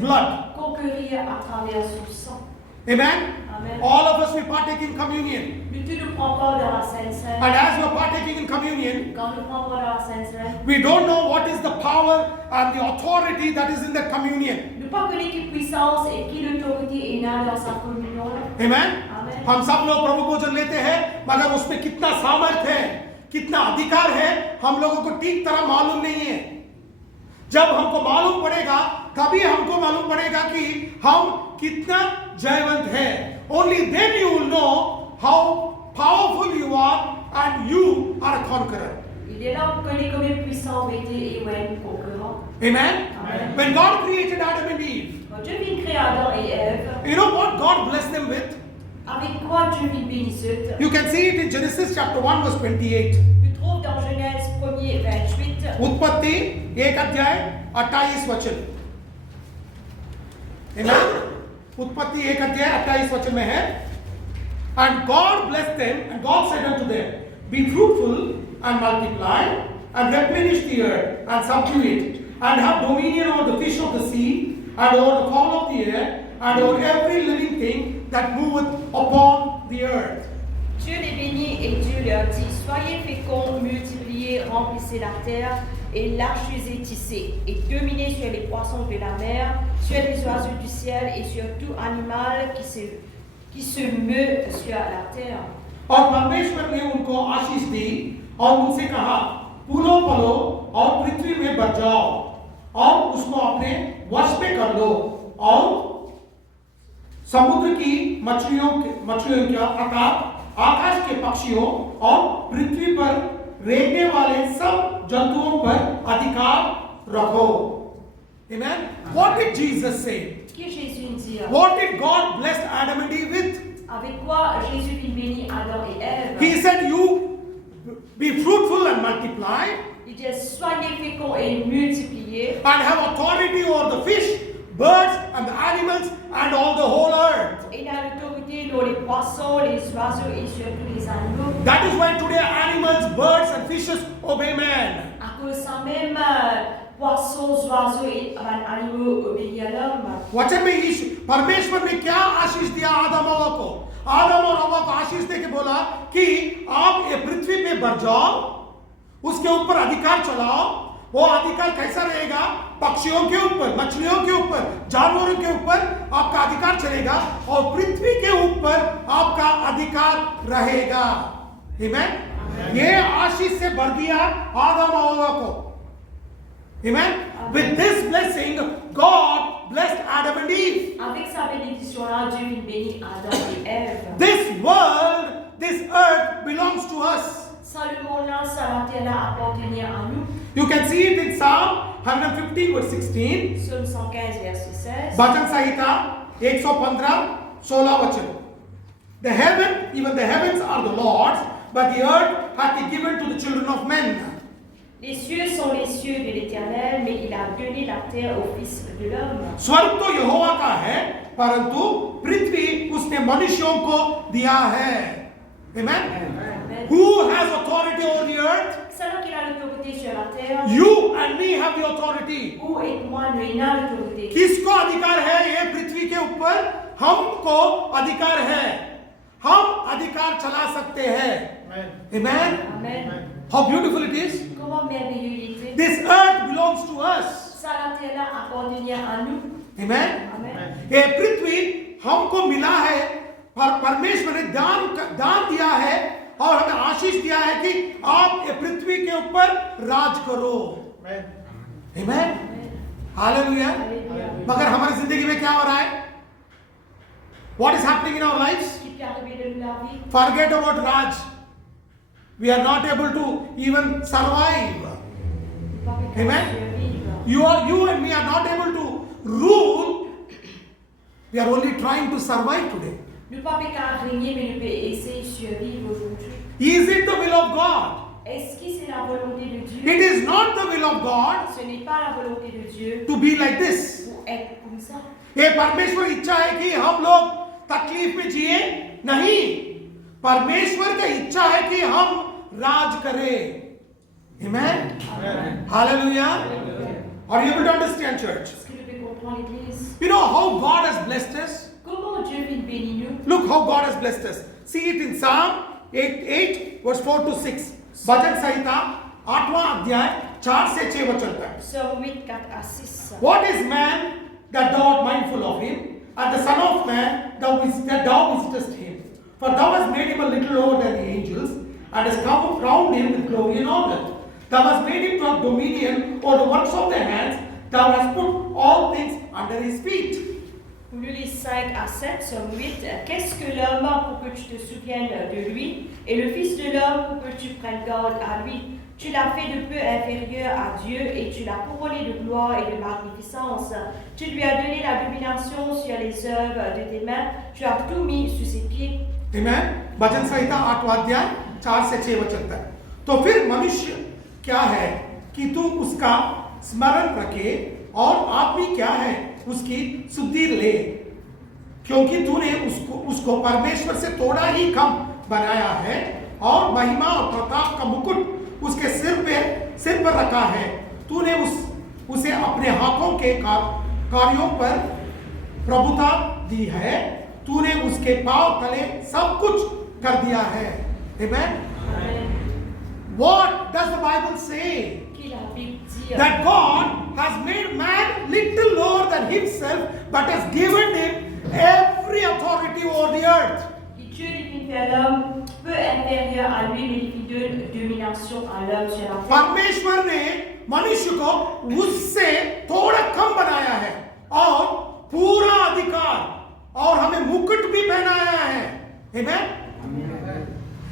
blood. conquérir à travers son sang. Amen? Amen. All of us, we partake in communion. Nous tous nous prenons part dans la Sainte Seine. And as we are partaking in communion, Quand nous prenons part dans la Sainte Seine, we don't know what is the power and the authority that is in that communion. nous ne pas connaître qui puissance et qui l'autorité est là dans sa communion. Amen? Amen. हम सब लोग प्रभु भोजन लेते हैं, मगर उसमें कितना सामर्थ्य है, कितना अधिकार है, हम लोगों को ठीक तरह मालूम नहीं है. जब हमको मालूम पड़ेगा, तभी हमको मालूम पड़ेगा कि हम कितना जयवंत है. Only then you will know how powerful you are and you are a conqueror. Il est là pour connaître combien puissant vous êtes et où est conquérant. Amen? Amen. When God created Adam and Eve, Quand Dieu vient créer Adam et Ève, you know what God blessed them with? avec quoi Dieu vient bénir? You can see it in Genesis chapter 1 verse 28. Tu trouves dans Genèse 1er 28. उत्पत्ति 1 अध्याय 28 वचन. Amen? उत्पत्ति 1 अध्याय 28 वचन में है. And God blessed them, and God said unto them, be fruitful and multiply, and replenish the earth, and subdue it, and have dominion over the fish of the sea, and over the fowl of the air, and over every living thing that moveth upon the earth. Dieu les bénit et Dieu leur dit, soyez féconds, multipliez, remplissez la terre et l'archusez, tissez, et dominez sur les poissons de la mer, sur les oiseaux du ciel et sur tout animal qui se meut sur la terre. और परमेश्वर ने उनको आशीष दी और उनसे कहा, फूलो फलो और पृथ्वी में बढ़ जाओ और उसको अपने वश में कर लो और समुद्र की मछलियों का अर्थात आकाश के पक्षियों और पृथ्वी पर रहने वाले सब जंतुओं पर अधिकार रखो. Amen. What did Jesus say? Qu'est-ce que Jésus dit? What did God bless Adam and Eve with? Avec quoi Jésus vient bénir Adam et Ève? He said, you be fruitful and multiply Il dit, soyez féconds et multipliez, and have authority over the fish, birds and the animals and all the whole earth. et il a l'autorité sur les poissons, les oiseaux et sur tous les animaux. That is why today animals, birds and fishes obey man. À cause de ça même, poissons, oiseaux et animaux obéissent à l'homme. वचन में परमेश्वर ने क्या आशीष दिया आदम और हवा को? आदम और हवा को आशीष देके बोला कि आप ये पृथ्वी पे बढ़ जाओ, उसके ऊपर अधिकार चलाओ. वो अधिकार कैसा रहेगा? पक्षियों के ऊपर, मछलियों के ऊपर, जानवरों के ऊपर आपका अधिकार चलेगा और पृथ्वी के ऊपर आपका अधिकार रहेगा. आमेन. ये आशीष से भर दिया आदम और हवा को. Amen. With this blessing, God blessed Adam and Eve. Avec sa bénédiction-là, Dieu vient bénir Adam et Ève. This world, this earth belongs to us. Ça, le monde-là, ça, la terre-là appartenait à nous. You can see it in Psalm 115 verse 16. Psaume 115, verset 16. Bhajan Sahita 115 16 वचन. The heaven, even the heavens are the Lord's, but the earth hath He given to the children of men. Les cieux sont les cieux de l'Éternel, mais il a donné la terre au Fils de l'homme. स्वर्ग तो यहोवा का है, परंतु पृथ्वी उसने मनुष्यों को दिया है. Amen. Amen. Who has authority over the earth? C'est là qu'il a l'autorité sur la terre. You and me have the authority. Où et moi, nous, il a l'autorité. किसको अधिकार है ये पृथ्वी के ऊपर? हमको अधिकार है. हम अधिकार चला सकते हैं. Amen. Amen. How beautiful it is. Comment merveilleux il était. This earth belongs to us. Ça, la terre-là appartenait à nous. Amen. Amen. ये पृथ्वी हमको मिला है और परमेश्वर ने दान दिया है और हमें आशीष दिया है कि आप ये पृथ्वी के ऊपर राज करो. Amen. Hallelujah. मगर हमारी जिंदगी में क्या हो रहा है? What is happening in our lives? Qui peut arriver de la vie? Forget about Raj. We are not able to even survive. Amen. You and me are not able to rule. We are only trying to survive today. Nous pas qu'à régner, mais nous pouvons essayer de survivre aujourd'hui. Is it the will of God? Est-ce que c'est la volonté de Dieu? It is not the will of God Ce n'est pas la volonté de Dieu to be like this. pour être comme ça. ये परमेश्वर इच्छा है कि हम लोग तकलीफ में जिए नहीं. परमेश्वर की इच्छा है कि हम राज करें. Amen. Hallelujah. Are you able to understand, church? Est-ce que nous pouvons reprend l'Église. You know how God has blessed us? Comment Dieu vient bénir nous? Look how God has blessed us. See it in Psalm 8 verse 4 to 6. भजन संहिता 8वां अध्याय 4 से 6 वचन तक. Psaume 8, 4 à 6. What is man that thou art mindful of him, and the son of man that thou visitest him? For thou hast made him a little lower than the angels, and hast crowned him with glory and honor. Thou hast made him to have dominion over the works of thy hands. Thou hast put all things under his feet. Nous lisons 5 à 7, Psaume 8. Qu'est-ce que l'homme pour que tu te souviennes de lui, et le fils de l'homme pour que tu prennes garde à lui? Tu l'as fait de peu inférieur à Dieu, et tu l'as couronné de gloire et de magnificence. Tu lui as donné la domination sur les œuvres de tes mains. Tu as tout mis sous ses pieds. Amen. भजन संहिता 8वां अध्याय 4 से 6 वचन तक. तो फिर मनुष्य क्या है कि तू उसका स्मरण रखे, और आदमी क्या है उसकी सुधि ले, क्योंकि तूने उसको परमेश्वर से थोड़ा ही कम बनाया है, और महिमा और प्रताप का मुकुट उसके सिर पर रखा है. तूने उसे अपने हाथों के कार्यों पर प्रभुता दी है. तूने उसके पांव तले सब कुछ कर दिया है. Amen. What does the Bible say? That God has made man little lower than himself, but has given him every authority over the earth. Dieu lui fait l'homme peu inférieur à lui, mais il donne domination à l'homme sur la terre. परमेश्वर ने मनुष्य को उससे थोड़ा कम बनाया है, और पूरा अधिकार, और हमें मुकुट भी पहनाया है. Amen.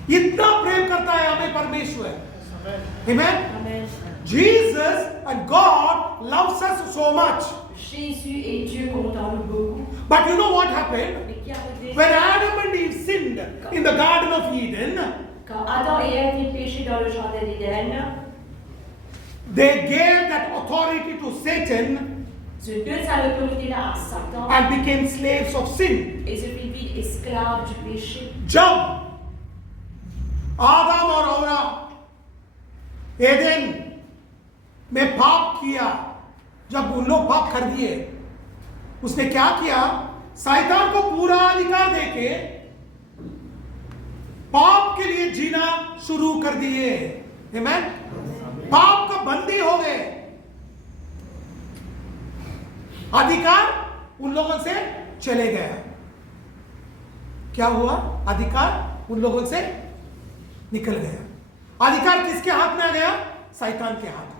इतना प्रेम करता है हमें परमेश्वर. Amen. Amen. Jesus and God loves us so much. Jésus et Dieu qu'on t'en beaucoup. But you know what happened? Mais qui a arrivé? When Adam and Eve sinned in the Garden of Eden, Quand Adam et Ève firent péché dans le jardin d'Éden, they gave that authority to Satan se donne sa autorité-là à Satan and became slaves of sin. et se fit esclave du péché. जब आदम और हव्वा एदेन में पाप किया, जब उन लोग पाप कर दिए, उसने क्या किया? शैतान को पूरा अधिकार देके पाप के लिए जीना शुरू कर दिए. आमेन. पाप का बंदी हो गए. अधिकार उन लोगों से चले गया. क्या हुआ? अधिकार उन लोगों से निकल गया. अधिकार किसके हाथ में आ गया? शैतान के हाथ में.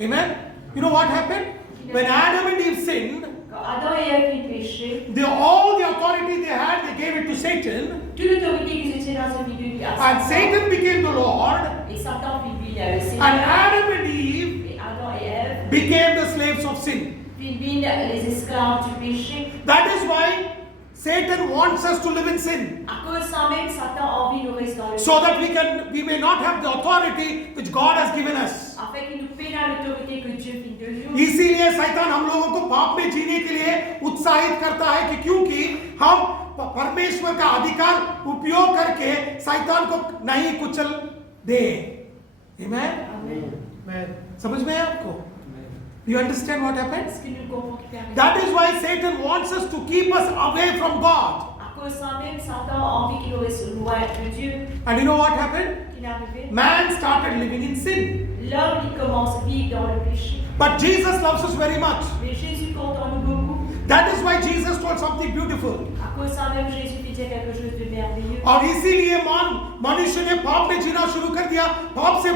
Amen. You know what happened? When Adam and Eve sinned, Quand Adam et Ève firent péché, all the authority they had, they gave it to Satan, toute l'autorité qu'ils étaient dans ce milieu à and Satan became the Lord, et Satan fit lui le Seigneur, and Adam and Eve et Adam et Ève became the slaves of sin. fit les esclaves du péché. That is why Satan wants us to live in sin, À cause de ça même, Satan a envie de nous rester dans le so that we may not have the authority which God has given us. afin qu'il nous paie dans l'autorité que Dieu fit de nous. इसीलिए शैतान हम लोगों को पाप में जीने के लिए उत्साहित करता है, कि क्योंकि हम परमेश्वर का अधिकार उपयोग करके शैतान को नहीं कुचल दे. Amen. समझ में है आपको? You understand what happened? Est-ce que nous comprenons qu'il fait That is why Satan wants us to keep us away from God. À cause de ça même, Satan a envie qu'il nous reste loin de Dieu. And you know what happened? Qu'il est arrivé. Man started living in sin. L'homme, il commence à vivre dans le péché. But Jesus loves us very much. Mais Jésus compte en nous beaucoup. That is why Jesus told something beautiful. À cause de ça même, Jésus fit dire quelque chose de merveilleux. और इसीलिए मनुष्य ने पाप में जीना शुरू कर दिया, पाप से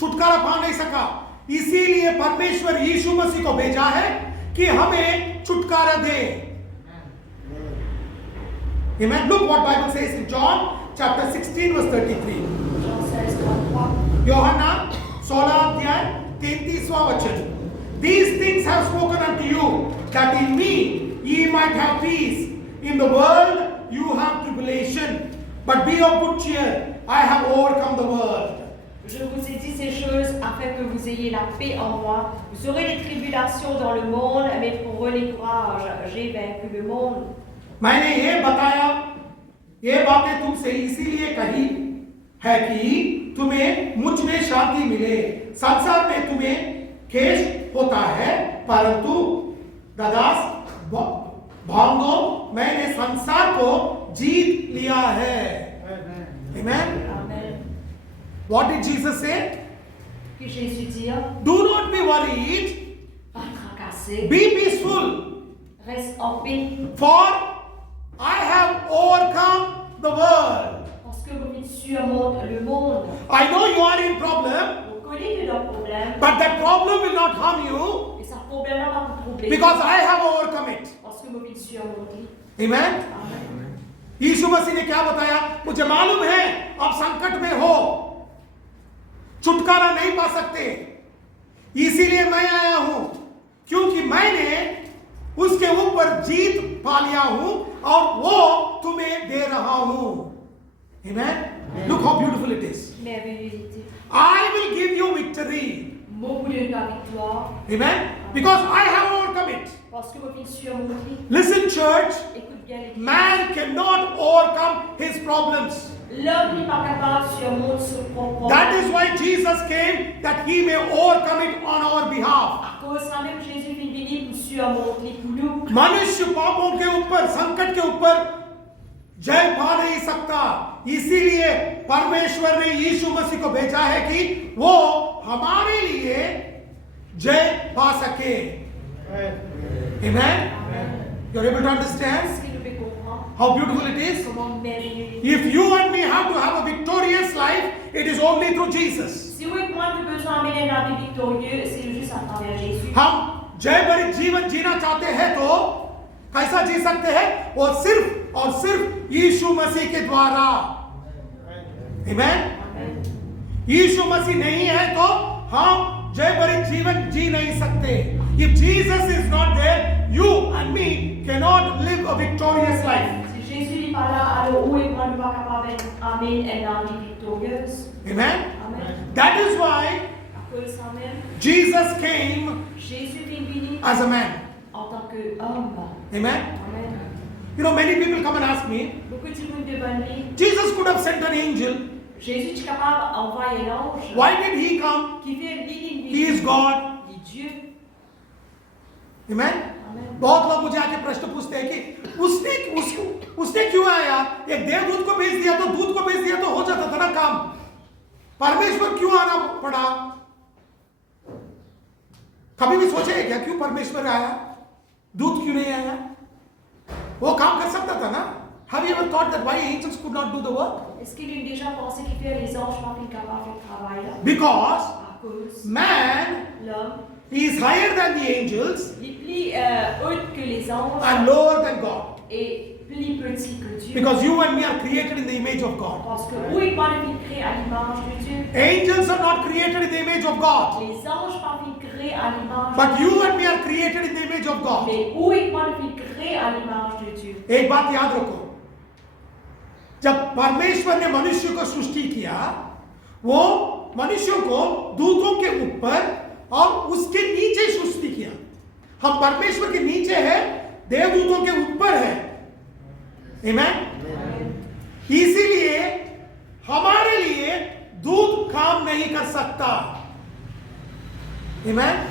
छुटकारा पा नहीं सका. इसीलिए परमेश्वर यीशु मसीह को भेजा है कि हमें छुटकारा दे. Amen. Look what Bible says in John chapter 16 verse 33. Jean 16:33. यूहन्ना 16 अध्याय 33वां वचन. These things have spoken unto you, that in me ye might have peace. In the world you have tribulation, but be of good cheer. I have overcome the world. Je vous ai dit ces choses afin que vous ayez la paix en moi. Vous aurez des tribulations dans le monde, mais prenez courage, j'ai vaincu le monde. मैंने ये बताया, ये बातें तुमसे इसीलिए कही है कि तुम्हें मुझ में शांति मिले. संसार में तुम्हें क्लेश होता है, परंतु दास भांगो, मैंने संसार को जीत लिया है। Amen. Amen. What did Jesus say? Que Jésus dit, Do not be worried, pas tracassé, be peaceful, reste en paix, for I have overcome the world. parce que vous surmonte le monde. I know you are in problem, Vous connaissez leurs problèmes, but that problem will not harm you et ça problème va pas vous troubler, because I have overcome it. parce que vous surmonter. Amen. Amen. यीशु मसीह ने क्या बताया? मुझे मालूम है आप संकट में हो, छुटकारा नहीं पा सकते, इसीलिए मैं आया हूं, क्योंकि मैंने उसके ऊपर जीत पा लिया हूं और वो तुम्हें दे रहा हूं। Amen. Look how beautiful it is. Merveilleux. I will give you victory. Moi, vous donne la victoire, Amen. Because I have overcome it. parce que vous surmonter. Listen, church. Écoute bien les Man cannot overcome his problems. L'homme n'est pas capable de surmonter son propre That problème. is why Jesus came, that he may overcome it on our behalf. À cause de ça même, Jésus vient venir pour surmonter pour nous. मनुष्य पापों के ऊपर, संकट के ऊपर जय पा नहीं सकता, इसीलिए परमेश्वर ने यीशु मसीह को भेजा है कि वो हमारे लिए जय पा सके। Amen. You're able to understand Est-ce que nous pouvons comprendre how beautiful it is? comment merveilleux? If you and me have to have a victorious life, it is only through Jesus. Si vous et moi nous besoin d'amener la vie victorieuse, c'est juste à travers Jésus. हम जय भरित जीवन जीना चाहते हैं तो कैसा जी सकते हैं? वो सिर्फ और सिर्फ यीशु मसीह के द्वारा। Amen. Amen. यीशु मसीह नहीं है तो हम जय भरित जीवन जी नहीं सकते। If Jesus is not there, you and me cannot live a victorious life. Si Jésus n'est pas là, alors où et moi nous pas capable d'amener la vie victorieuse? Amen. Amen. That is why À cause de ça même, Jesus came Jésus vient venir as a man. en tant qu'homme. Amen. Amen. You know, many people come and ask me, Beaucoup de gens demandent, Jesus could have sent an angel. Jésus est capable d'envoyer l'ange Why did he come? qui vient venir He is God. Il est Dieu. Amen. Amen. बहुत लोग मुझे आके प्रश्न पूछते हैं कि उसने क्यों आया? एक देवदूत को भेज दिया तो दूत को भेज दिया तो हो जाता था ना काम, परमेश्वर क्यों आना पड़ा? कभी भी सोचे है क्या क्यों परमेश्वर आया, दूत क्यों नहीं आया? वो काम कर सकता था ना? Have you ever thought that why angels could not do the work? Est-ce qu'il a déjà pensé qu'il fait les anges pas capables de faire le travail là? Because À cause man l'homme, is higher than the angels il est plus haut que les anges and lower than God. et plus petit que Dieu. Because you and me are created in the image of God. Parce que où est pas le créé à l'image de Dieu? Angels are not created in the image of God. Les anges pas créés à l'image But de you Dieu. and me are created in the image of God. Mais où est pas le créé à l'image de Dieu? एक बात याद रखो, जब परमेश्वर ने मनुष्य को सृष्टि किया, वो मनुष्यों को दूतों के ऊपर और उसके नीचे सृष्टि किया। हम परमेश्वर के नीचे है, देवदूतों के ऊपर है। आमेन। इसीलिए हमारे लिए दूत काम नहीं कर सकता। आमेन।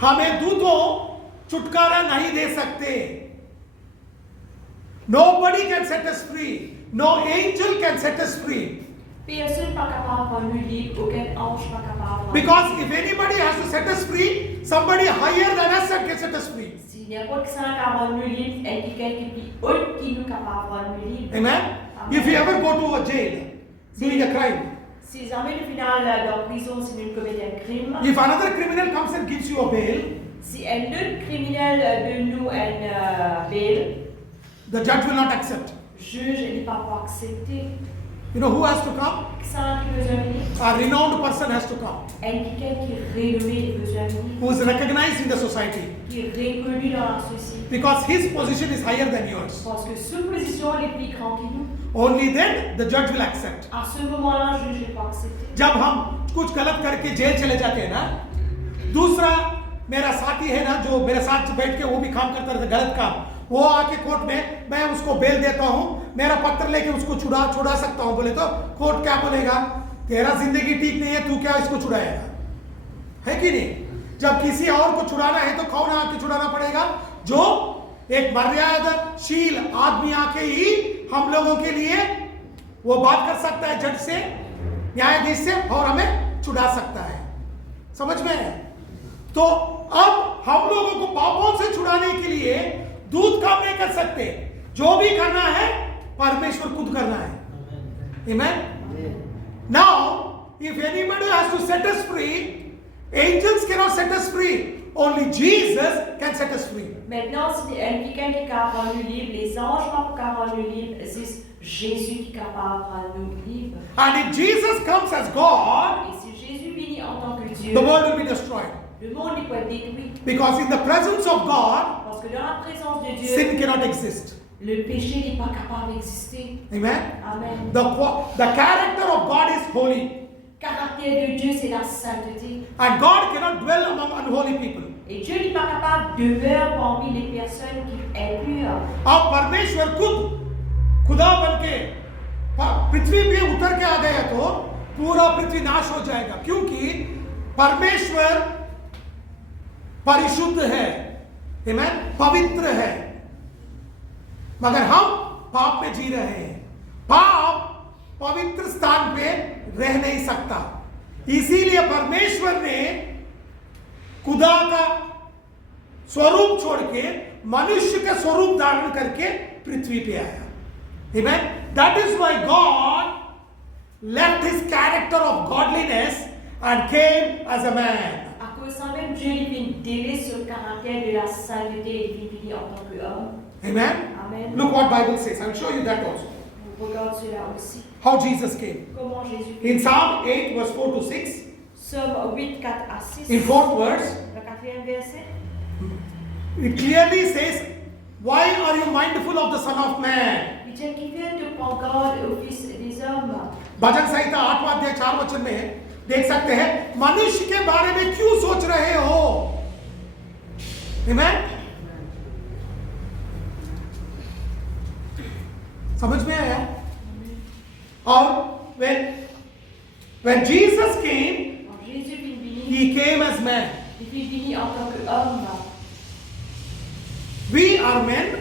हमें दूतों छुटकारा नहीं दे सकते। Nobody can set us free. No angel can set us free. Personne pas capable de rendre libre, aucun ange pas capable de rendre Because if anybody has to set us free, somebody higher than us can set us free. Si n'importe qui s'en a rendu libre, et quelqu'un qui est plus haut qui nous capable de rendre libre. Amen. If you ever go to a jail doing a crime, Si jamais le final dans prison, si nous commettons un crime, if another criminal comes and gives you a bail, si un autre criminel de nous un bail, the judge will not accept. juge n'est pas pour accepter. You know who has to come? Qui s'en qui besoin venir? A renowned person has to come, Un quelqu'un qui est renommé besoin venir, who is recognized in the society, qui est reconnu dans la société. because his position is higher than yours. Parce que sous position est plus grand que nous. Only then the judge will accept. À ce moment-là, le juge n'est pas accepté. जब हम कुछ गलत करके jail चले जाते हैं ना, दूसरा मेरा साथी है ना जो मेरे साथ बैठ के वो भी काम करता रहता गलत काम, वो आके कोर्ट में मैं उसको बेल देता हूँ, मेरा पत्र लेके उसको छुड़ा सकता हूँ, बोले तो कोर्ट क्या बोलेगा? तेरा जिंदगी ठीक नहीं है, तू क्या इसको छुड़ाएगा? है कि नहीं? जब किसी और को छुड़ाना है तो कौन आके छुड़ाना पड़ेगा? एक मर्यादाशील आदमी आके ही हम लोगों के लिए वो बात कर सकता है, जज से, न्यायाधीश से, और हमें छुड़ा सकता है। समझ में है? तो अब हम लोगों को पापों से छुड़ाने के लिए दूत काम नहीं कर सकते। जो भी करना है परमेश्वर खुद करना है। Amen? Now, if anybody has to set us free, angels cannot set us free. Only Jesus can set us free. Maintenant, si quelqu'un qui est capable de nous livre, les anges sont capables de nous livre, c'est Jésus qui est capable de nous livre. And if Jesus comes as God, Et si Jésus vient en tant que Dieu, the world will be destroyed. le monde il peut être détruit. Because in the presence of God, Parce que dans la présence de Dieu, sin cannot exist. le péché n'est pas capable d'exister. Amen? Amen. The character of God is holy. Le caractère de Dieu, c'est la sainteté. And God cannot dwell among unholy people. Et Dieu n'est pas capable de demeurer parmi les personnes qui sont impures. अब परमेश्वर खुदा बन के पृथ्वी पे उतर के आ गया तो पूरा पृथ्वी नाश हो जाएगा, क्योंकि परमेश्वर परिशुद्ध है, आमेन, पवित्र है। मगर हम पाप में जी रहे हैं। पाप पवित्र स्थान पे रह नहीं सकता, इसीलिए परमेश्वर ने खुदा का स्वरूप छोड़ के मनुष्य का स्वरूप धारण करके पृथ्वी पे आया। Amen? That is why God left his character of godliness and came as a man. À cause de ça même, Dieu il vient délaisser ce caractère de la sainteté et il vient en tant qu'homme. Amen? Amen. Look what Bible says. I'll show you that also. Regarde cela aussi. How Jesus came. Comment Jésus In Psalm 8 verse 4 to 6, Somme 8, 4 à 6. in fourth verse, Le quatrième verset. it clearly says, why are you mindful of the Son of Man? Il dit qu'il vient de prendre garde au Fils des hommes. भजन संहिता 8वां अध्याय 4 वचन में देख सकते हैं, मनुष्य के बारे में क्यों सोच रहे हो? Amen? समझ में आया? और when Jesus came, Alors, Jésus vient venir. he came as man. Il vient venir en tant qu'homme. We are men.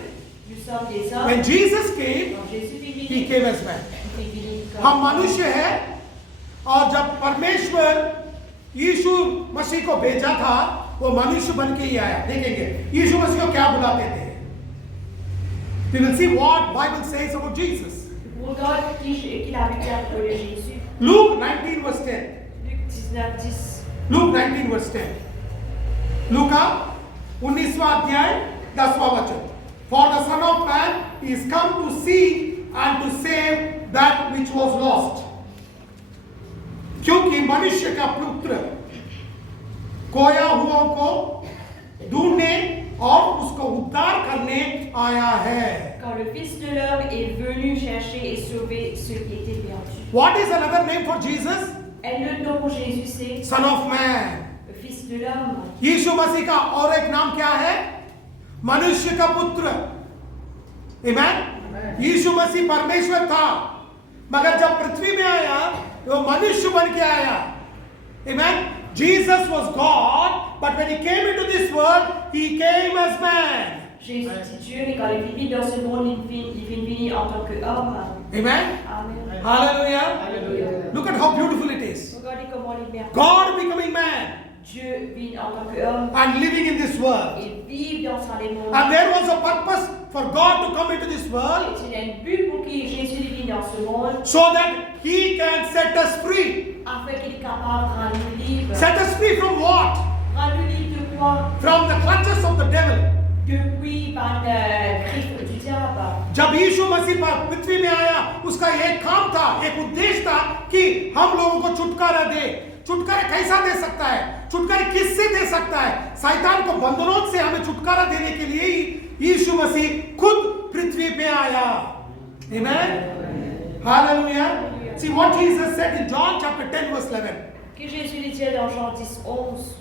Nous sommes des hommes. When Jesus came, Alors, Jésus vient venir. he came as man. Il vient venir comme हम मनुष्य हैं, और जब परमेश्वर यीशु मसीह को भेजा था, वो मनुष्य बन के ही आया। देखेंगे यीशु मसीह को क्या बुलाते थे। We will see what Bible says about Jesus. Regarde qu'il avait dit à Jésus. Luke 19 verse 10. Luc 19, 10. Luke 19 verse 10. लूका 19वां अध्याय 10वां वचन। For the Son of Man is come to seek and to save that which was lost. क्योंकि मनुष्य का पुत्र खोया हुआ को ढूंढने और उसको उद्धार करने आया है। Quand le Fils de l'homme est venu chercher et sauver ceux qui étaient perdus. What is another name for Jesus? Et le nom pour Jésus c'est Son of Man. le Fils de l'homme. यीशु मसीह का और एक नाम क्या है? मनुष्य का पुत्र। आमेन? यीशु मसीह परमेश्वर था, मगर जब पृथ्वी में आया वो मनुष्य बन के आया। आमेन? Jesus was God, but when he came into this world, he came as man. Jésus dit Dieu, mais quand il vit dans ce monde, il vient venir en tant qu'homme. Amen? Amen. Hallelujah. Alléluia. Look at how beautiful it is. Regardez comment il est merveilleux. God becoming man Dieu vit en tant qu'homme and living in this world. et vit dans sa monde. And there was a purpose for God to come into this world Il y a un but pour qui Jésus vit dans ce monde, so that he can set us free. afin qu'il est capable de rendre nous libres. Set us free from what? Rendre nous libres de quoi? From the clutches of the devil. Depuis par le griffe du diable. जब यीशु मसीह पर पृथ्वी में आया, उसका एक काम था, एक उद्देश्य था कि हम लोगों को छुटकारा दे। छुटकारा कैसा दे सकता है? छुटकारा किससे दे सकता है? शैतान को बंधनों से हमें छुटकारा देने के लिए ही यीशु मसीह खुद पृथ्वी पे आया। Amen? Hallelujah. See what Jesus said in John chapter 10 verse 11. Que Jésus lui dit dans Jean 10, 11.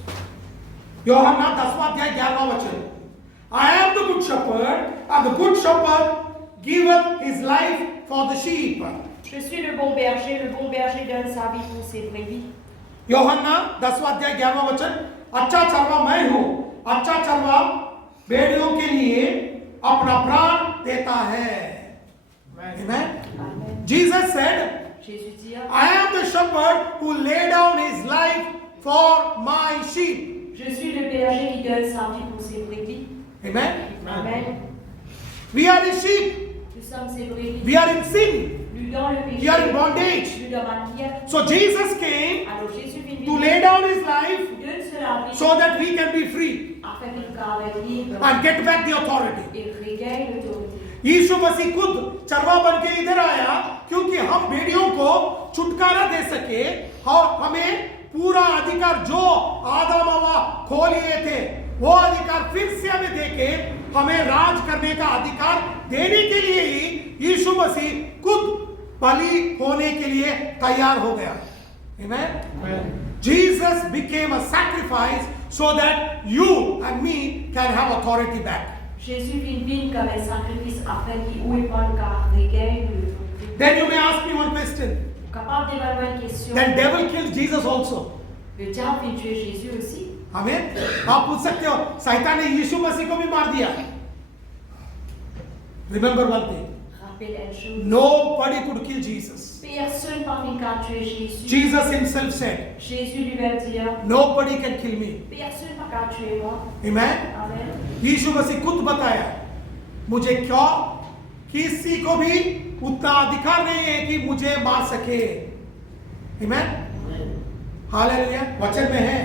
यूहन्ना 10वां अध्याय 11वां वचन। I am the good shepherd, and the good shepherd giveth his life for the sheep. Je suis le bon berger donne sa vie pour ses brebis. यूहन्ना 10वां अध्याय 11वां वचन। अच्छा चरवा मैं हूँ, अच्छा चरवा भेड़ियों के लिए अपना प्राण देता है. Amen. Amen. Jesus said, Jésus dit, I am the shepherd who lay down his life for my sheep. je suis le berger qui donne sa vie pour ses brebis. Amen. Amen. We are his sheep. Nous sommes ses brebis. We are in sin. Nous dans le We are in péché. bondage. Nous dans la pierre. So Jesus came Alors Jésus vient to lay down his life donne cela vie so that we can be free afin qu'il puisse libre and get back the authority. et regagne l'autorité. यीशु मसीह खुद चरवा बन के इधर आया क्योंकि हम भेड़ियों को छुटकारा दे सके और हमें पूरा अधिकार जो आदम हवा खो लिए थे वो अधिकार फिर से हमें देके हमें राज करने का अधिकार देने के लिए ही यीशु मसीह खुद बलि होने के लिए तैयार हो गया. Amen. Jesus became a sacrifice so that you and me can have authority back. Jésus vit comme un sacrifice afin qu'il ou pas regagne l'autorité. Then you may ask me one question. Capable d'évaluer une question. Then devil killed Jesus also. Le diable vient tuer Jésus aussi. Amen. आप पूछ सकते हो शैतान ने यीशु मसीह को भी मार दिया. Remember one thing. Rappelle une chose. Nobody could kill Jesus. Personne parmi qui a tué Jésus. Jesus himself said, Jésus lui-même dit, nobody can kill me. personne n'a qu'à tuer moi. Amen. Amen. यीशु मसीह खुद बताया मुझे क्यों किसी को भी उतना अधिकार नहीं है कि मुझे मार सके. Amen. हालेलुया. वचन में है.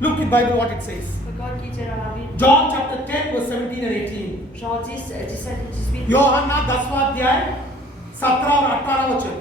Look in Bible what it says. Regarde qui est dans la Bible. John chapter 10 verse 17 and 18. Jean 10, 17 et 18. Yohanna 10वां अध्याय 17 और 18 वचन.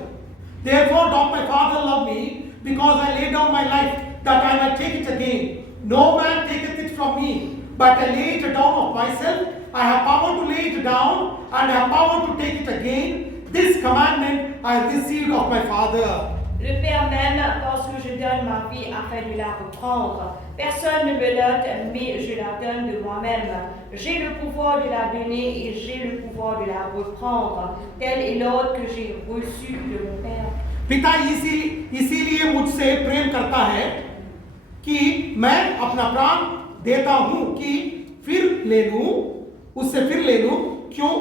Therefore doth my Father love me, because I lay down my life that I might take it again. No man taketh it from me, but I lay it down of myself. I have power to lay it down, and I have power to take it again. This commandment I received of my Father. Le Père même, parce que je donne ma vie afin de la reprendre. Personne ne me donne, mais je la donne de moi-même. J'ai le pouvoir de la donner et j'ai le pouvoir de la reprendre. Tel est l'ordre que j'ai reçu de mon Père. पिता इसीलिए मुझसे प्रेम करता है कि मैं अपना प्राण देता हूं कि फिर ले लूं, उससे फिर ले लूं. क्यों?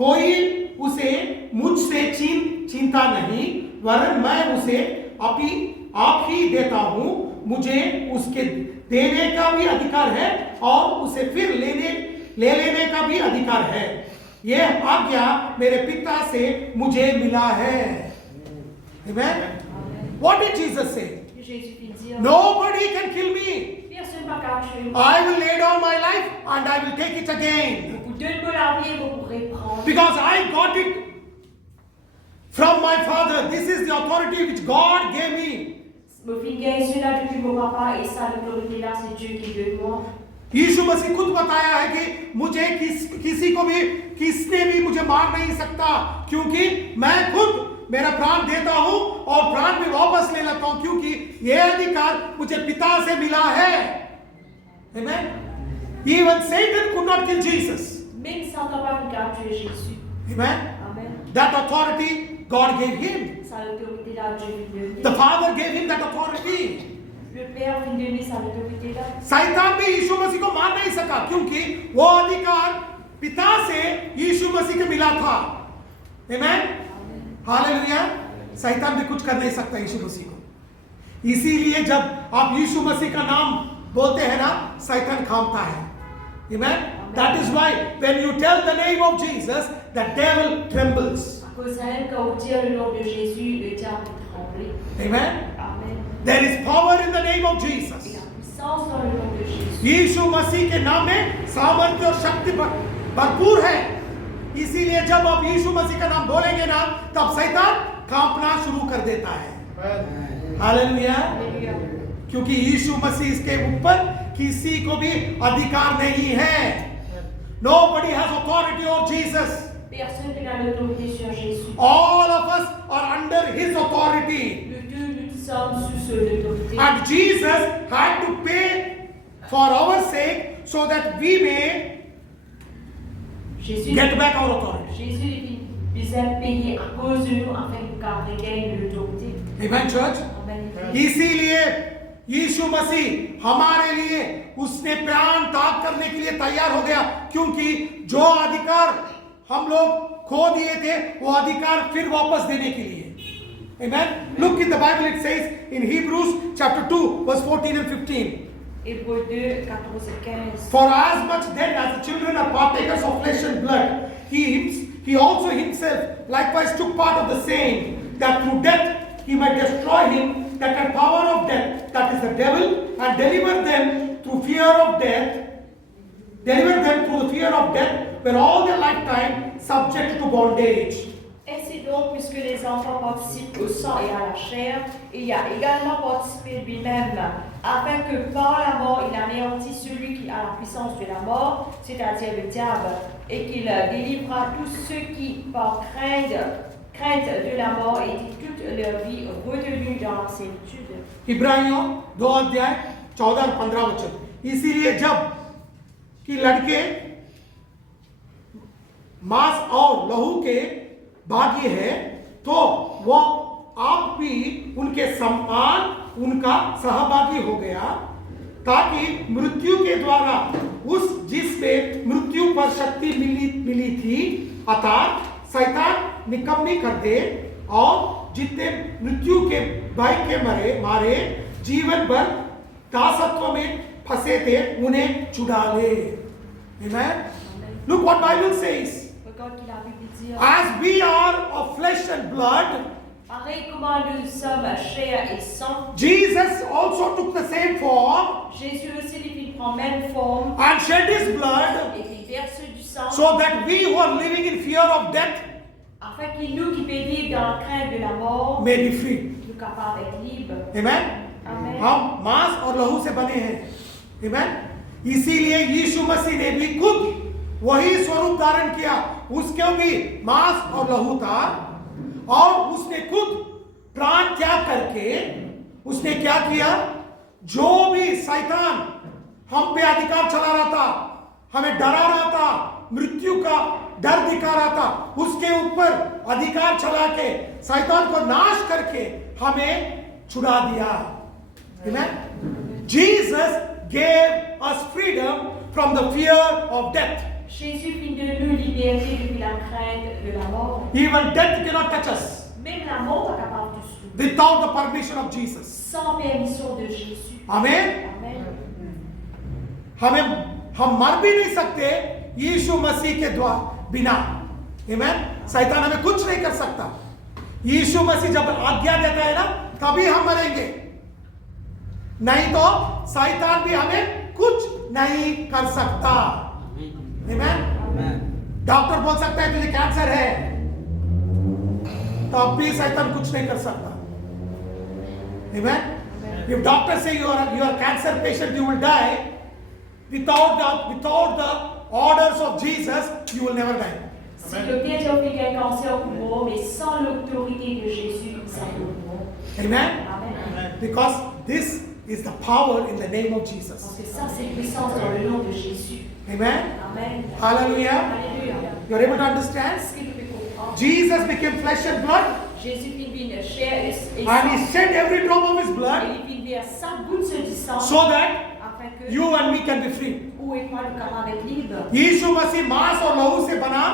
कोई उसे मुझसे छीनता नहीं, वरन मैं उसे आप ही देता हूं. मुझे उसके देने का भी अधिकार है और उसे फिर ले लेने का भी अधिकार है. यह आज्ञा मेरे पिता से मुझे मिला है. Amen. What did Jesus say? Jésus fit dire, Nobody can kill me. personne n'a qu'à tuer moi. I will lay down my life and I will take it again. Vous donnez la vie et vous pourrez prendre. Because I got it from my Father. This is the authority which God gave me. Mon fils gagne cela depuis mon papa et ça l'autorité là c'est Dieu qui donne moi. यीशु मसीह खुद बताया है कि मुझे किसी को भी किसने भी मुझे मार नहीं सकता क्योंकि मैं खुद मेरा प्राण देता हूं और प्राण भी वापस ले लेता हूं क्योंकि यह अधिकार मुझे पिता से मिला है. Amen. Even Satan could not kill Jesus. Même Satan pas pu tuer Jésus. Amen. Amen. That authority God gave him. Sa l'autorité là Dieu lui donne. The Father gave him that authority. Le Père vient donner sa l'autorité là. शैतान भी यीशु मसीह को मार नहीं सका क्योंकि वो अधिकार पिता से यीशु मसीह को मिला था. Amen. हालेलुया. शैतान भी कुछ कर नहीं सकता यीशु मसीह को. इसीलिए जब आप यीशु मसीह का नाम बोलते हैं ना शैतान कांपता है. Amen. That is why when you tell the name of Jesus, the devil trembles. À cause d'elle, quand on dit le nom de Jésus, le diable tremble. Amen. Amen. There is power in the name of Il y Jesus. a puissance dans le nom de Jésus. यीशु मसीह के नाम में सामर्थ्य और शक्ति भरपूर है. इसीलिए जब आप यीशु मसीह का नाम बोलेंगे ना तब शैतान कांपना शुरू कर देता है. हालेलुया. Alléluia. क्योंकि यीशु मसीह इसके ऊपर किसी को भी अधिकार नहीं है. Nobody has authority over Jesus. Personne n'a l'autorité sur Jésus. All of us are under his authority. Nous sommes sous l'autorité. And Jesus had to pay for our sake so that we may Jésus, get back our authority. Jésus les a payés à cause de nous afin qu'on regagne l'autorité. Amen, church. Amen. इसीलिए यीशु मसीह हमारे लिए उसने प्राण त्याग करने के लिए तैयार हो गया, क्योंकि जो अधिकार हम लोग खो दिए थे वो अधिकार फिर वापस देने के लिए। Amen. Look in the Bible, it says in Hebrews chapter 2 verse 14 and 15. Hébreux 2, 14 et 15. For as much then as the children are partakers of flesh and blood, he also himself likewise took part of the same, that through death he might destroy him that had power of death, that is the devil, and deliver them through fear of death, were all their lifetime subject to bondage. Ainsi donc, puisque les enfants participent au sang et à la chair, il a également participé lui-même, afin que par la mort il anéantisse celui qui a la puissance de la mort, c'est-à-dire le diable, et qu'il délivrera tous ceux qui, par crainte de la mort, étaient toute leur vie retenus dans la servitude. इब्रानियों 2 अध्याय 14 और 15 वचन। इसीलिए जब कि लड़के मांस और लहू के भागी है, तो वो आप भी उनके समान उनका सहभागी हो गया, ताकि मृत्यु के द्वारा जिसमें मृत्यु पर शक्ति मिली थी, अर्थात शैतान निकम्मी कर दे, और जितने मृत्यु के भय के मारे जीवन भर दासत्व में फंसे थे उन्हें छुड़ा ले। Amen. Look what Bible says. As we are of flesh and blood, pareil comment nous sommes chair et sang, Jesus also took the same form. Jésus aussi il prend même forme and shed his blood, et il verse du sang, so that we who are living in fear of death afin que nous qui vivons dans la crainte de la mort, may be free. nous capables d'être libres. Amen. Amen. हम मांस और लहू से बने हैं। Amen. इसीलिए यीशु मसीह ने भी खुद वही स्वरूप धारण किया, उसके भी मांस और लहू था, और उसने खुद प्राण त्याग करके उसने क्या किया, जो भी शैतान हम पे अधिकार चला रहा था, हमें डरा रहा था, मृत्यु का डर दिखा रहा था, उसके ऊपर अधिकार चला के शैतान को नाश करके हमें छुड़ा दिया। Amen. Jesus gave us freedom from the fear of death. Jésus fit de nous liberté depuis la crainte de la mort. Even death cannot touch us Même la mort n'est capable de nous. without the permission of Jesus. Sans permission de Jésus. Amen. Amen. हम मर भी नहीं सकते यीशु मसीह के द्वारा बिना। Amen. शैतान हमें कुछ नहीं कर सकता। यीशु मसीह जब आज्ञा देता है ना, तभी हम मरेंगे, नहीं तो शैतान भी हमें कुछ नहीं कर सकता। Amen. डॉक्टर बोल सकता है तुझे कैंसर है, तो अब भी शैतान कुछ नहीं कर सकता। Amen. If doctor say you are cancer patient, you will die, without the orders of Jesus, you will never die. Si le docteur dit qu'il y a un cancer au poumon, mais sans l'autorité de Jésus, ça mourra. Amen. Amen. Because this is the power in the name of Parce Jesus. que ça, c'est puissance dans le nom de Jésus. Amen. Amen. Hallelujah. Alléluia. You are able to understand? Est-ce que vous pouvez comprendre? Jesus became flesh and blood, Jésus fit une chair et and he sang. shed every drop of his blood, Et il fit verser 100 gouttes du sang so that afin que you and me can be free. où et moi nous capables d'être libres. यीशु मसीह मांस और लहू से बना,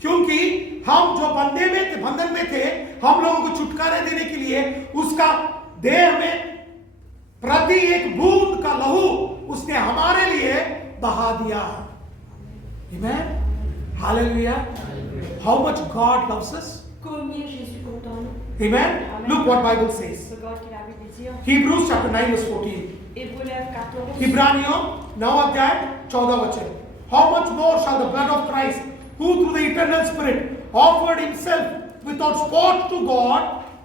क्योंकि हम जो बंधन में थे, हम लोगों को छुटकारा देने के लिए उसका देह में प्रति एक बूंद का लहू उसने हमारे लिए बहा दिया। Amen. Hallelujah. How much God loves us. Combien Jésus compte en nous. Amen. Look what Bible says. Regarde qu'il a Bible dire. Hebrews chapter 9 verse 14. Hébreux 9, 14. इब्रानियों 9 अध्याय 14 वचन। How much more shall the blood of Christ, who through the eternal Spirit offered himself without spot to God,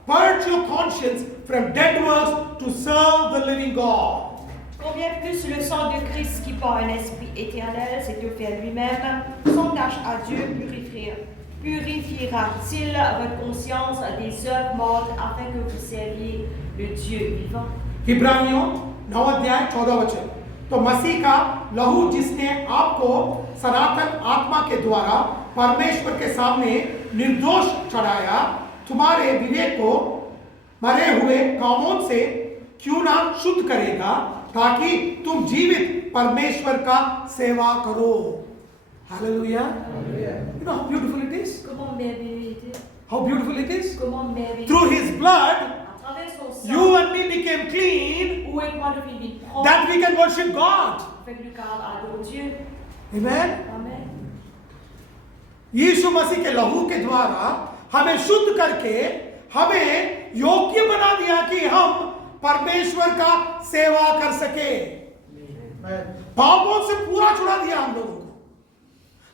purge your conscience from dead works to serve the living God. Combien plus le sang de Christ qui par un esprit éternel s'est offert lui-même, sans tâche à Dieu, purifiera-t-il votre conscience des œuvres mortes afin que vous serviez le Dieu vivant. इब्रानियों 9 अध्याय 14 वचन। तो मसीह का लहू जिसने आपको सनातन आत्मा के द्वारा परमेश्वर के सामने निर्दोष चढ़ाया, तुम्हारे विवेक को मरे हुए कामों से क्यों ना शुद्ध करेगा ताकि तुम जीवित परमेश्वर का सेवा करो. Hallelujah. You know how beautiful it is? Comment merveilleux il était. How beautiful it is? Comment merveilleux. Through his blood, À travers son sang, you and me became clean, où est moi devenu propre, that we can worship God. afin que Lucas adore Dieu. Amen. Amen. यीशु मसीह के लहू के द्वारा हमें शुद्ध करके हमें योग्य बना दिया कि हम परमेश्वर का सेवा कर सके. पापों से पूरा छुड़ा दिया हम लोगों को.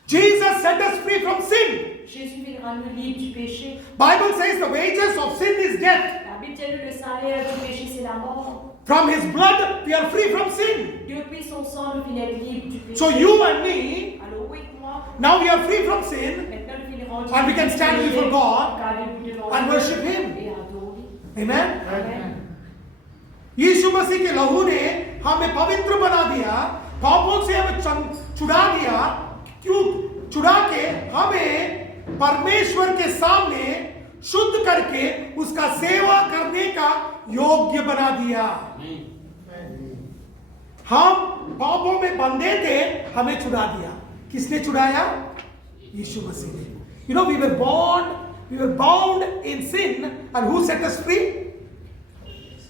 Jesus set us free from sin. Jésus vient rendre libre du péché. Bible says the wages of sin is death. La Bible dit le salaire du péché c'est la mort. From his blood we are free from sin. Depuis son sang, nous venons être libres du péché. So you and me, Alors oui, moi, now we are free from sin maintenant nous venons rendre and we can stand before God God and worship him. et adorer. Amen. Amen. यीशु मसीह के लहू ने हमें पवित्र बना दिया, पापों से हमें छुड़ा दिया. क्यों छुड़ा के हमें परमेश्वर के सामने शुद्ध करके उसका सेवा करने का योग्य बना दिया. हम पापों में बंधे थे, हमें छुड़ा दिया. किसने छुड़ाया? यीशु मसीह ने. You know, we were bound in sin, and who set us free?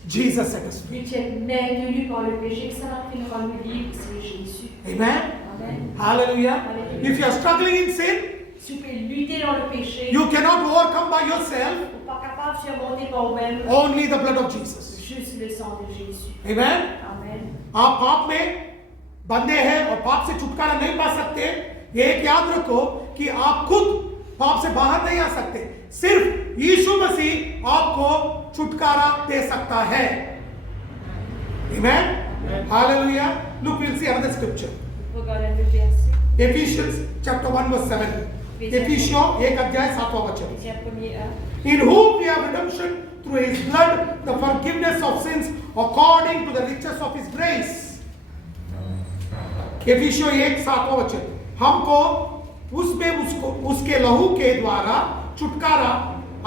Jesus set us free. Nous sommes maintenus par le péché, que ça va nous rendre libres, c'est Jésus. Amen. Amen. Hallelujah. Hallelujah. If you are struggling in sin, Si vous pouvez lutter dans le péché, you cannot overcome by yourself. vous n'êtes pas capable de surmonter par vous-même, Only the blood of Jesus. juste le sang de Jésus. Amen. Amen. आप पाप में बंधे हैं और पाप से छुटकारा नहीं पा सकते. ये एक याद रखो कि आप खुद पाप से बाहर नहीं आ सकते. सिर्फ यीशु मसीह आपको छुटकारा दे सकता है. Amen. Hallelujah. Look, we'll see another scripture. Regardez le verset. Ephesians chapter 1 verse 7. Ephesians 1 अध्याय 7वां वचन. Éphésiens 1er 1. In whom we have redemption through his blood, the forgiveness of sins according to the riches of his grace. एफिसियों 1 7वां वचन. हमको उसमें उसके लहू के द्वारा छुटकारा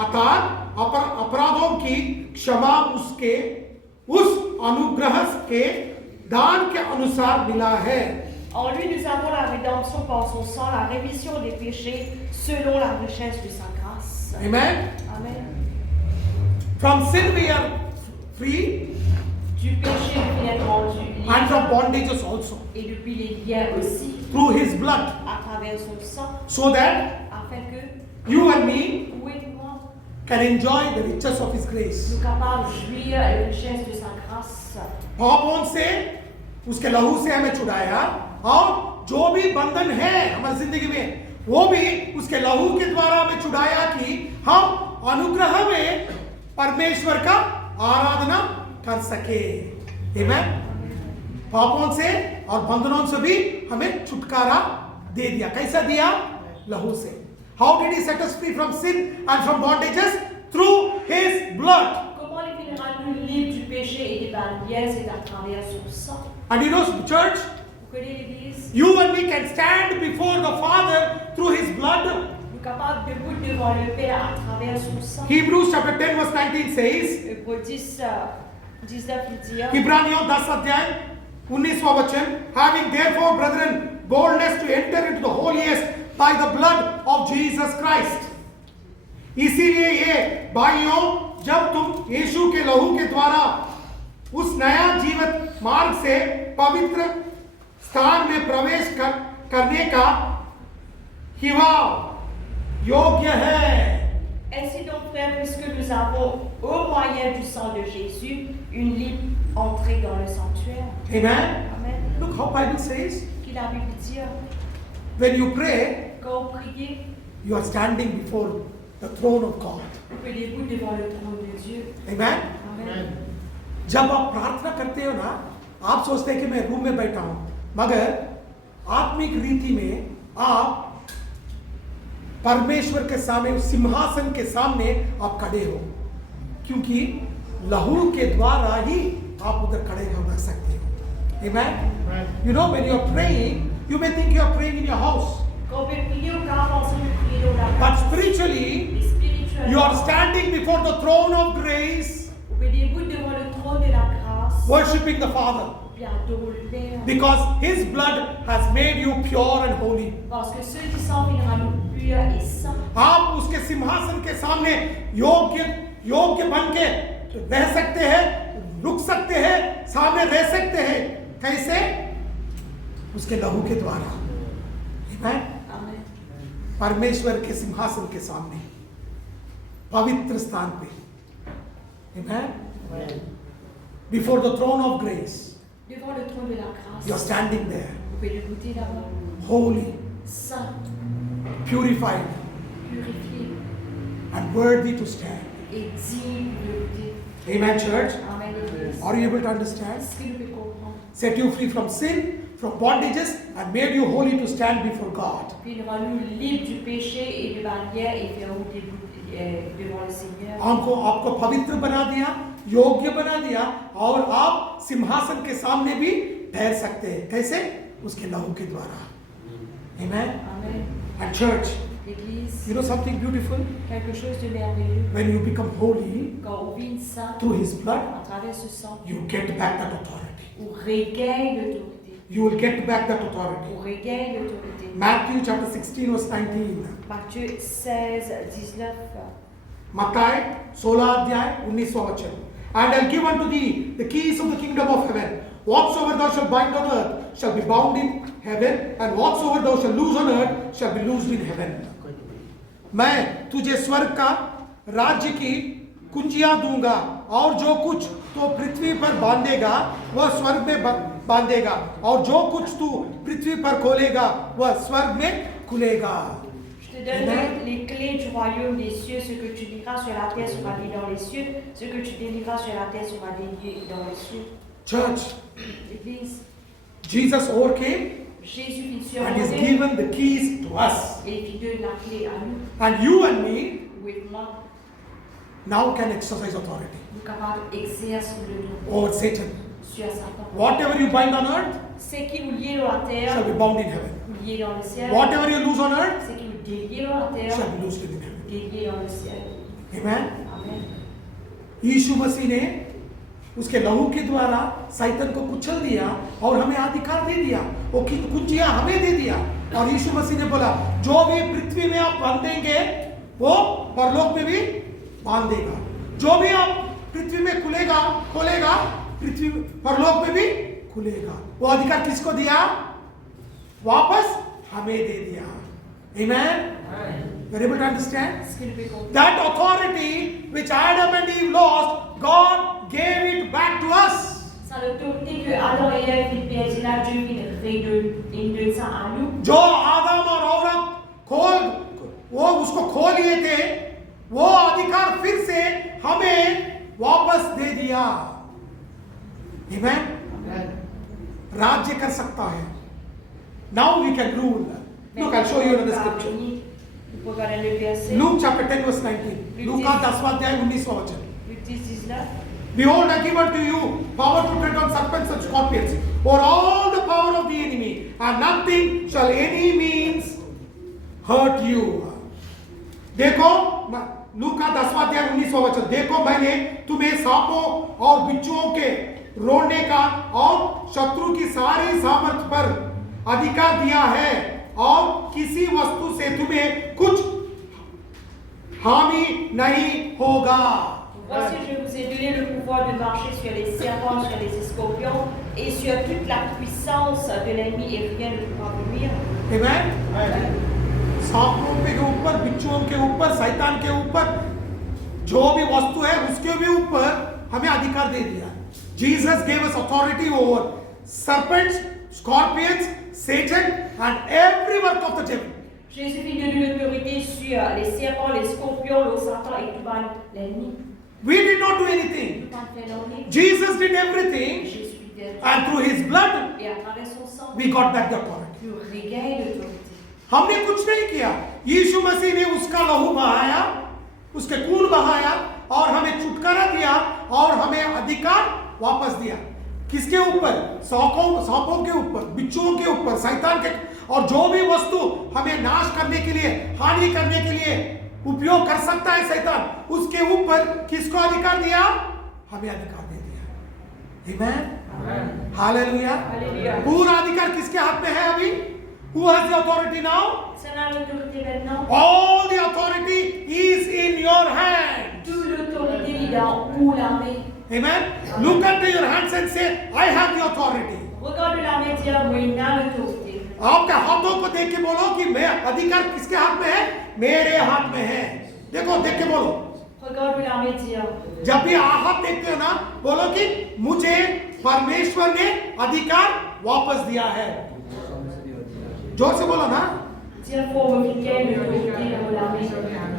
अर्थात अपराधों की क्षमा उसके उस अनुग्रह के दान के अनुसार मिला है. En lui, nous avons la rédemption par son sang, la rémission des péchés selon la richesse de sa grâce. Amen. Amen. From sin we are free, Du péché, nous venons être rendus and from libres, bondages also et depuis les liens aussi, through his blood, à travers son sang, so that afin que you and me vous et moi, can enjoy the riches of his grace. nous capables de jouir la richesse de sa grâce. पापों से उसके लहू से हमें छुड़ाया, और जो भी बंधन है हमारी जिंदगी में वो भी उसके लहू के द्वारा हमें छुड़ाया कि हम अनुग्रह में परमेश्वर का आराधना कर सके. आमेन. पापों से और बंधनों से भी हमें छुटकारा दे दिया. कैसा दिया? लहू से. How did he set us free from sin and from bondages? Through his blood. Comment les filles rendus libres du péché et des barrières, c'est à travers son sang. And you know, church, Vous connaissez l'Église? you and me can stand before the Father through his blood. Nous capables de debout devant le Père à travers son sang. Hebrews chapter 10 verse 19 says, Hébreux 10, 19, il dit, इब्रानियों 10 अध्याय 19वां वचन, having therefore brethren boldness to enter into the holiest by the blood of Jesus Christ. इसीलिए ये भाइयों, जब तुम यीशु के लहू के द्वारा उस नया जीवित मार्ग से पवित्र स्थान में प्रवेश करने का हिवाव योग्य है. ainsi donc, frères, puisque nous avons, au moyen du sang de Jésus, une libre entrée dans le sanctuaire. Amen. Amen. Look how Bible says, Qui la Bible dit, when you pray, quand vous priez, you are standing before the throne of God. vous pouvez debout devant le trône de Dieu. Amen. Amen. जब आप प्रार्थना करते हो ना, आप सोचते हैं कि मैं रूम में बैठा हूं, मगर आत्मिक रीति में आप परमेश्वर के सामने, सिंहासन के सामने आप खड़े हो, क्योंकि लहू के द्वारा ही आप उधर खड़े हो सकते हो. Amen. You know, when you are praying, you may think you are praying in your house, Quand vous priez au cas où vous priez dans la but place, spiritually et you are spirituellement, standing before the throne of grace, vous pouvez debout devant le trône de la grâce. grâce. worshiping the Father. Puis adorons le Père. Because His blood has made you pure and holy. Parce que ceux qui sang rendra nous purs et saints. आप उसके सिंहासन के सामने योग्य बन के रह सकते हैं, रुक सकते हैं, सामने रह सकते हैं। कैसे? उसके लहू के द्वारा। Amen? Amen. परमेश्वर के सिंहासन के सामने, पवित्र स्थान पे। Amen? Before the throne of grace, Devant le trône de la grâce. you are standing there, Vous pouvez le goûter là-bas. holy, Saint, purified, purifié and worthy to stand. et digne de goûter. Amen, church? Amen, Église. Are you able to understand? Est-ce que nous pouvons comprendre? Set you free from sin, from bondages, and made you holy to stand before God. Puis il rend-nous libres du péché et de barrières et fait-nous devant le Seigneur. आपको पवित्र बना दिया, योग्य बना दिया, और आप सिंहासन के सामने भी ठहर सकते हैं। कैसे? उसके लहू के द्वारा। Amen. Amen. And church, Église, you know something beautiful? quelque chose de merveilleux. When you become holy Quand on vit saint through His blood, à travers ce sang, you get back that authority. on regagne l'autorité. You will get back that authority. On regagne l'autorité. Matthew chapter 16 verse 19. Matthieu 16, 19. मत्ताई 16 अध्याय 19वां वचन। And I'll give unto thee the keys of the kingdom of heaven. Whatsoever thou shalt bind on earth shall be bound in heaven, and whatsoever thou shalt loose on earth shall be loosed in heaven. मैं तुझे स्वर्ग का राज्य की कुंजियां दूंगा, और जो कुछ तो पृथ्वी पर बांधेगा वह स्वर्ग में बांधेगा, और जो कुछ तू पृथ्वी पर खोलेगा वह स्वर्ग में खुलेगा। Je te donne les clés du royaume des cieux. Ce que tu liras sur la terre sera lié dans les cieux. Ce que tu délivreras sur la terre sera délié dans les cieux. Church, Église, Jesus overcame Jésus fit and is surmonter given the keys to us. et il donne la clé à nous. And you and me With moi, now can exercise authority nous capables d'exercer le nom over Satan. sur Satan. Whatever you bind on earth Ce qui nous lie dans la terre, shall be bound in heaven. nous lie dans le ciel. Whatever you loose on earth Ce qui nous délie dans la terre, shall be loosed in heaven. délié dans le ciel. Amen. Amen. यीशु मसीह ने उसके लहू के द्वारा शैतान को कुचल दिया और हमें अधिकार दे दिया, वो कुंजियां हमें दे दिया। और यीशु मसीह ने बोला, जो भी पृथ्वी में आप बांधेंगे वो परलोक में भी बांध देगा, जो भी आप पृथ्वी में खोलेगा पृथ्वी परलोक में भी खुलेगा। वो अधिकार किसको दिया? वापस हमें दे दिया। Amen. You are able to understand? Est-ce que nous pouvons comprendre? That authority which Adam and Eve lost, God gave it back to us. C'est l'autorité que Adam et Ève ils perdaient là, Dieu il donne ça à nous. जो आदम और औरत वो उसको खो लिए थे, वो अधिकार फिर से हमें वापस दे दिया। Amen. राज्य कर सकता है। Now we can rule. Look, I'll show you another scripture. Nous pouvons regarder le verset. Luke chapter 10 verse 19. लूका 10वां अध्याय 19वां वचन। Luc 10, 19. Behold, I give unto you power to tread on serpents and scorpions, or all the power of the enemy, and nothing shall any means hurt you. देखो, लूका 10वां अध्याय 19वां वचन। देखो, मैंने तुम्हें सांपों और बिच्छुओं के रोने का और शत्रु की सारी सामर्थ पर अधिकार दिया है, और किसी वस्तु से तुम्हें कुछ हानि नहीं होगा। Voici, je vous ai donné le pouvoir de marcher sur les serpents, sur les scorpions et sur toute la puissance de l'ennemi, et rien ne pourra vous nuire. Amen. सांपों के ऊपर, बिच्छुओं के ऊपर, शैतान के ऊपर, जो भी वस्तु है उसके भी ऊपर हमें अधिकार दे दिया। Jesus gave us authority over serpents, scorpions, Satan, and every work of the devil. Jésus fit de nous l'autorité sur les serpents, les scorpions, le Satan et tout l'ennemi. We did not do anything. Jesus did everything, and through His blood, Et à travers son sang, we got back the authority. nous regagnons l'autorité. हमने कुछ नहीं किया, यीशु मसीह ने उसका लहू बहाया, उसके खून बहाया, और हमें छुटकारा दिया, और हमें अधिकार वापस दिया। किसके ऊपर? सांपों के ऊपर, बिच्छुओं के ऊपर, शैतान के, और जो भी वस्तु हमें नाश करने के लिए, हानि करने के लिए उपयोग कर सकता है शैतान, उसके ऊपर किसको अधिकार दिया? हमें अधिकार दे दिया। Amen. Hallelujah. Alléluia. पूरा अधिकार किसके हाथ में है अभी? Who has the authority now? Ça n'a l'autorité maintenant. All the authority is in your hand. Toute l'autorité est dans où la main. Amen. Look at your hands and say, I have the authority. Regarde la main, dire moi, il a l'autorité. आपके हाथों को देख के बोलो कि मैं अधिकार किसके हाथ में है? मेरे हाथ में है। देखो, देख के बोलो। Regarde la main, dire जब भी हाथ देखते हो ना, बोलो कि मुझे परमेश्वर ने अधिकार वापस दिया है। जोर से बोलो ना। dire pour me piquer l'autorité dans la main.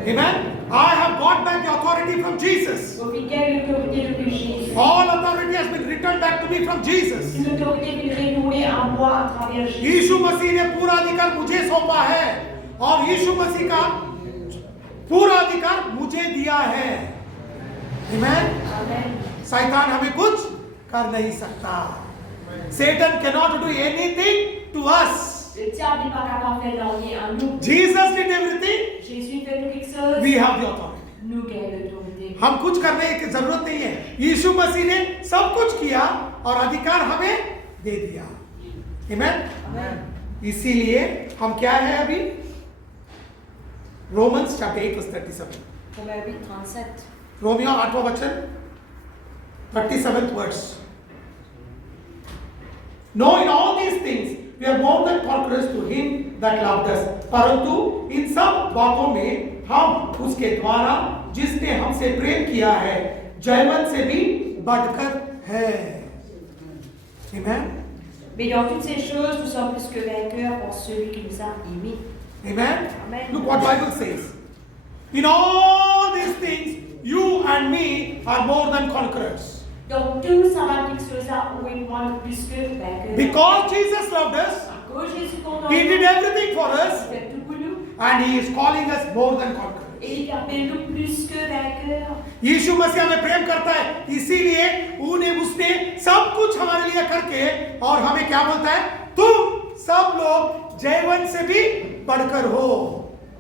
Amen. I have got back the authority from Jesus. Pour piquer l'autorité de Jésus. All authority has been returned back to me from Jesus. L'autorité est renouée à moi à travers Jésus. यीशु मसीह ने पूरा अधिकार मुझे सौंपा है और यीशु मसीह का पूरा अधिकार मुझे दिया है। Amen. Amen. शैतान हमें कुछ कर नहीं सकता। Satan cannot do anything to us. Le diable n'est pas capable de faire rien en nous. Jesus did everything. Jésus fait tout quelque chose. We have the authority. Nous gagnons l'autorité. हम कुछ करने की जरूरत नहीं है। यीशु मसीह ने सब कुछ किया और अधिकार हमें दे दिया। Amen. Amen. इसीलिए हम क्या है अभी? Romans chapter 8 verse 37। Romains 8, 37. रोमियो 8वां वचन 37th verse. No, in all these things we are more than conquerors to him that loved us. परंतु इन सब बातों में हम उसके द्वारा जिसने हमसे प्रेम किया है जयवंत से भी बढ़कर है। Amen. Mais dans toutes ces choses, nous sommes plus que vainqueurs pour celui qui nous a aimés. Amen. Amen. Look what Bible says. In all these things, you and me are more than conquerors. Donc tout ça va quelque chose à où il prend plus que vainqueurs. Because Jesus loved us, À cause de Jésus qu'on He did a everything for us, fait tout pour nous. and He is calling us more than conquerors. Et il appelle nous plus que vainqueurs. यीशु मसीह हमें प्रेम करता है, इसीलिए उसने सब कुछ हमारे लिए करके और हमें क्या बोलता है? तुम सब लोग जयवंत से भी बढ़कर हो।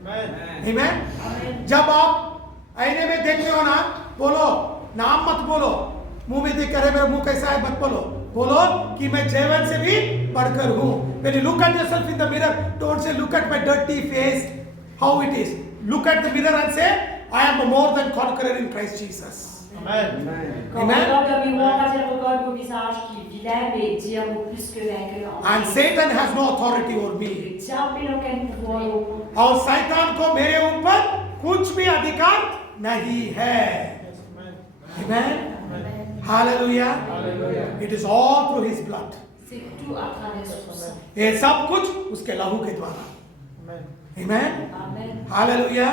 Amen. Amen. जब आप आईने में देखते हो ना, बोलो, नाम मत बोलो, मुंह में देख कर मेरा मुंह कैसा है मत बोलो, बोलो कि मैं जयवंत से भी बढ़कर हूँ। When you look at yourself in the mirror, don't say look at my dirty face, how it is. Look at the mirror and say, I am a more than conqueror in Christ Jesus. Amen. Quand on regarde le miroir, pas dire regarde mon visage qui est vilain, mais dire mon plus que vainqueur. And Satan has no authority over me. Le diable n'a aucun pouvoir au monde. और शैतान को मेरे ऊपर कुछ भी अधिकार नहीं है। Amen. Hallelujah. It is all through His blood. C'est tout à travers son sang. ये सब कुछ उसके लहू के द्वारा। Amen. Amen. Hallelujah.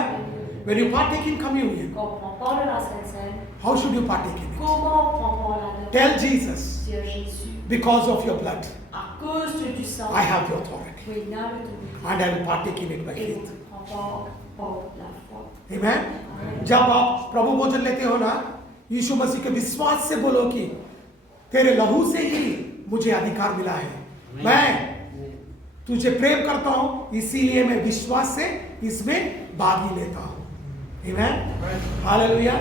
When you partake in communion, Quand on prend part de la Sainte Seine, how should you partake in it? comment on prend part là-dedans? Tell Jesus, Dire Jésus, because of your blood, à cause du sang, I have the authority, oui, il a l'autorité. and I will partake in it by Et faith. on prend part par la foi. Amen. जब आप प्रभु भोजन लेते हो ना, यीशु मसीह के विश्वास से बोलो कि तेरे लहू से ही मुझे अधिकार मिला है। मैं तुझे प्रेम करता हूं, इसीलिए मैं विश्वास से इसमें भागी लेता हूं। Amen. Hallelujah.